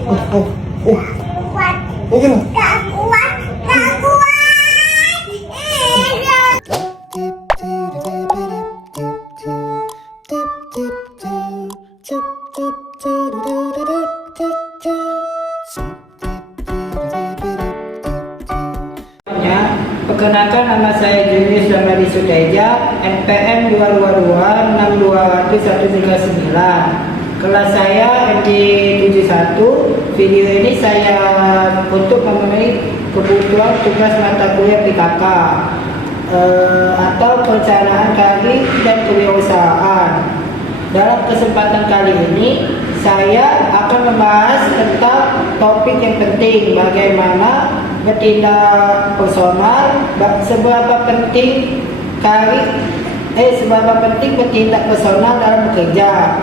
Mungkin perkenalkan, nama saya Julius Damari Suteja, NPM 222-62-139. Kelas saya MD 71. Video ini saya untuk memenuhi kebutuhan tugas mata kuliah PKK atau perencanaan karir dan kewirausahaan. Dalam kesempatan kali ini saya akan membahas tentang topik yang penting, bagaimana bertindak personal, seberapa penting bertindak personal dalam bekerja.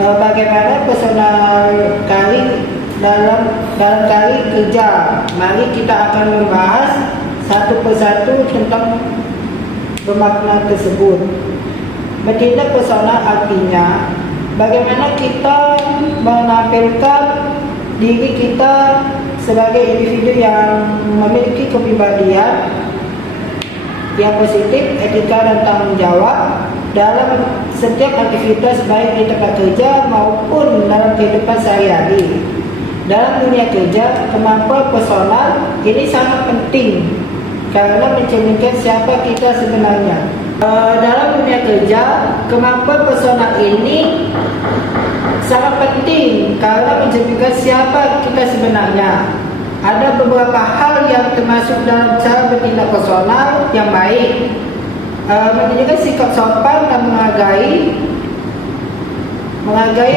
Bagaimana personal karir dalam karir kerja. Mari kita akan membahas satu persatu tentang bermakna tersebut. Bertindak personal artinya bagaimana kita menampilkan diri kita sebagai individu yang memiliki kepribadian yang positif, etika dan tanggung jawab dalam setiap aktivitas, baik di tempat kerja maupun dalam kehidupan sehari-hari. Dalam dunia kerja, kemampuan personal ini sangat penting karena mencerminkan siapa kita sebenarnya. Dalam dunia kerja, kemampuan personal ini sangat penting karena mencerminkan siapa kita sebenarnya. Ada beberapa hal yang termasuk dalam cara bertindak personal yang baik, menunjukkan sikap sopan dan menghargai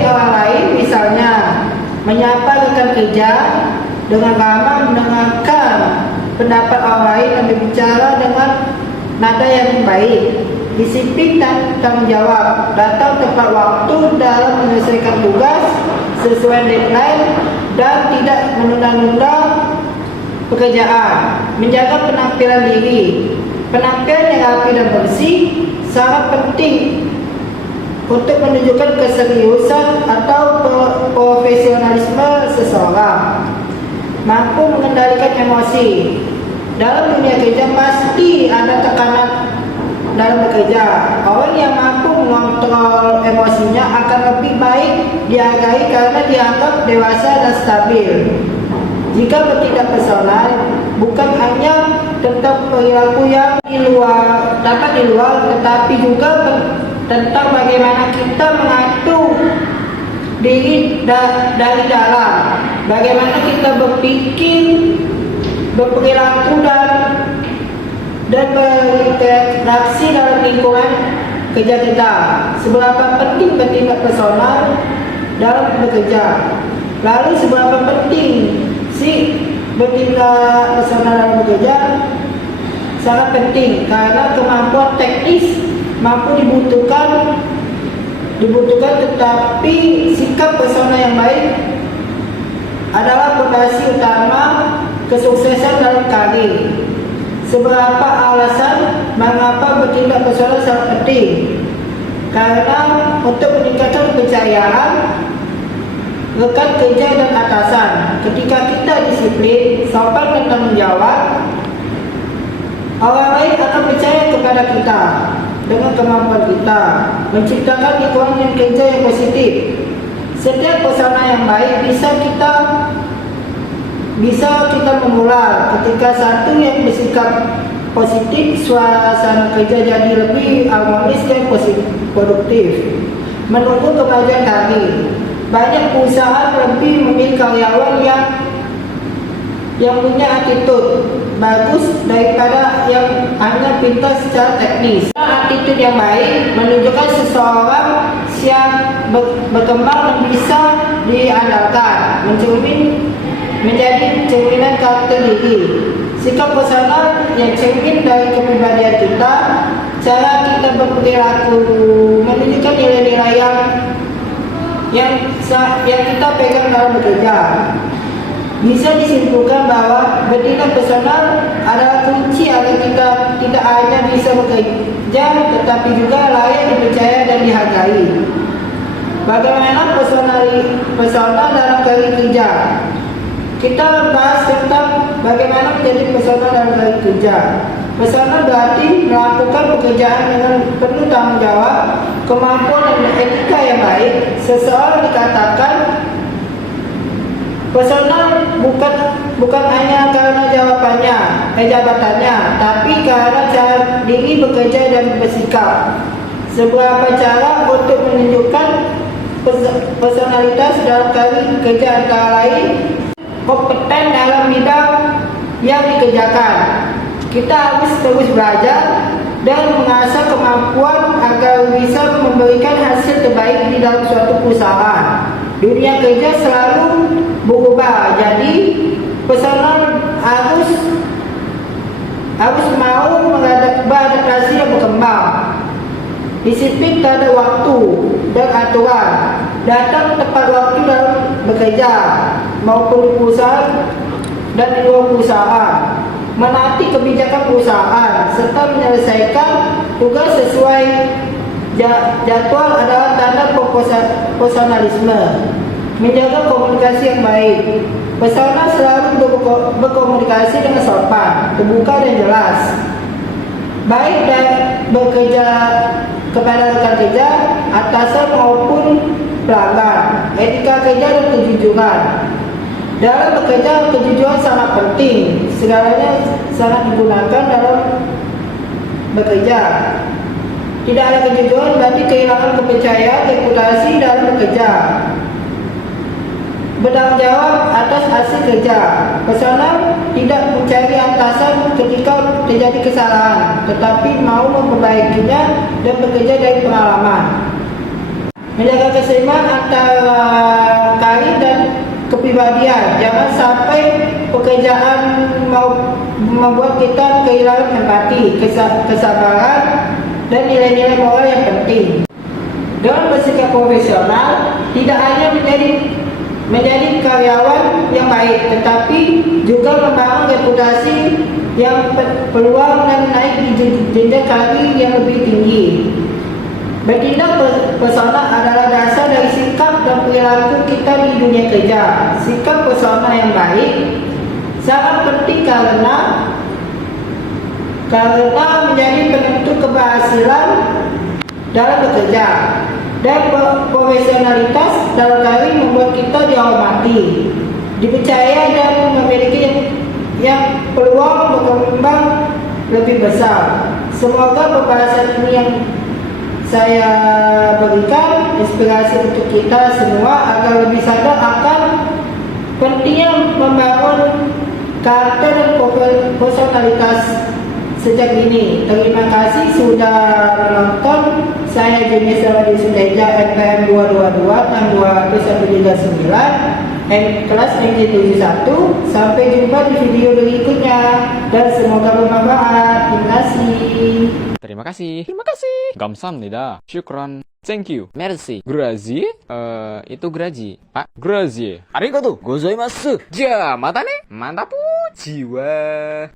orang lain, misalnya menyapa rekan kerja dengan ramah, mendengarkan pendapat orang lain dan berbicara dengan nada yang baik, disiplin dan tanggung jawab, datang tepat waktu dalam menyelesaikan tugas sesuai deadline dan tidak menunda-nunda pekerjaan, menjaga penampilan diri. Penampilan yang rapi dan bersih sangat penting untuk menunjukkan keseriusan atau profesionalisme seseorang. Mampu mengendalikan emosi. Dalam dunia kerja pasti ada tekanan dalam bekerja. Orang yang mampu mengontrol emosinya akan lebih baik dihargai karena dianggap dewasa dan stabil. Jika bertindak personal bukan hanya tentang perilaku yang dapat di luar, tetapi juga tentang bagaimana kita mengatur diri dari dalam, bagaimana kita berpikir, berperilaku dan berinteraksi dalam lingkungan kerja kita. Seberapa penting bertindak personal dalam bekerja. Lalu seberapa penting bertindak personal dalam bekerja? Sangat penting karena kemampuan teknis mampu dibutuhkan, tetapi sikap personal yang baik adalah fondasi utama kesuksesan dalam karir. Seberapa alasan mengapa bertindak personal sangat penting? Karena untuk meningkatkan kepercayaan rekan kerja dan atasan. Ketika kita disiplin, sopan dan tanggung jawab, orang lain akan percaya kepada kita dengan kemampuan kita menciptakan lingkungan kerja yang positif. Setiap persona yang baik bisa kita memulai ketika satu yang bersikap positif, suasana kerja jadi lebih harmonis dan produktif. Menunggu kemajuan karir. Banyak perusahaan lebih memilih karyawan yang punya attitude bagus daripada yang hanya pintar secara teknis. Attitude yang baik menunjukkan seseorang siap berkembang dan bisa diandalkan, menjadi cerminan karakter diri. Sikap personal yang cermin dari kepribadian kita, cara kita berperilaku menunjukkan nilai-nilai yang kita pegang dalam bekerja. Bisa disimpulkan bahwa bertindak personal adalah kunci agar kita tidak hanya bisa bekerja, tetapi juga layak dipercaya dan dihargai. Bagaimana personal dalam karir kerja? personal dalam kali kerja. Personal berarti melakukan pekerjaan dengan penuh tanggung jawab, kemampuan dan etika yang baik. Seseorang dikatakan personal bukan hanya karena jabatannya, tapi karena cara diri bekerja dan bersikap. Seberapa cara untuk menunjukkan personalitas dalam kali kerja antara lain kompeten dalam bidang yang dikerjakan. Kita harus terus belajar dan mengasah kemampuan agar bisa memberikan hasil terbaik di dalam suatu perusahaan. Dunia kerja selalu berubah, jadi personal harus mau beradaptasi dan berkembang. Disiplin terhadap waktu dan aturan, datang tepat waktu dalam bekerja maupun di perusahaan dan di luar perusahaan, menaati kebijakan perusahaan serta menyelesaikan tugas sesuai jadwal adalah tanda profesionalisme. Menjaga komunikasi yang baik. Personal selalu berkomunikasi dengan sopan, terbuka dan jelas, baik dan bekerja kepada rekan kerja, atasan maupun pelanggan. Etika kerja dan kejujuran. Dalam bekerja, kejujuran sangat penting. Segalanya sangat digunakan dalam bekerja. Tidak ada kejujuran berarti kehilangan kepercayaan, reputasi dalam bekerja. Bertanggung jawab atas hasil kerja. Personal tidak mencari atasan ketika terjadi kesalahan, tetapi mau memperbaikinya dan bekerja dari pengalaman. Menjaga keseimbangan antara karir dan kepribadian. Jangan sampai pekerjaan membuat kita kehilangan empati, kesabaran, dan nilai-nilai moral yang penting. Dalam bersikap profesional, tidak hanya menjadi karyawan yang baik, tetapi juga membangun reputasi yang peluang dan naik di jenjang karir yang lebih tinggi. Bertindak personal adalah dasar dari sikap dan perilaku kita di dunia kerja. Sikap personal yang baik sangat penting karena menjadi penentu keberhasilan dalam bekerja. Dan profesionalitas dalam karir membuat kita dihormati, dipercaya dan memiliki yang peluang berkembang lebih besar. Semoga pembahasan ini yang saya berikan inspirasi untuk kita semua agar lebih sadar akan pentingnya membangun karakter dan personalitas sejak ini. Terima kasih sudah menonton. Saya Jenis Saladi Suteja, NPM 222 tahun 2139, kelas NJ71. Sampai jumpa di video berikutnya dan semoga bermanfaat. Terima kasih. Terima kasih. Terima kasih. 감사합니다. Syukran. Thank you. Merci. Grazie. Itu graji. Pak. Grazie. Arigatou gozaimasu. Ja, mata ne. Mantapu. Jiwa.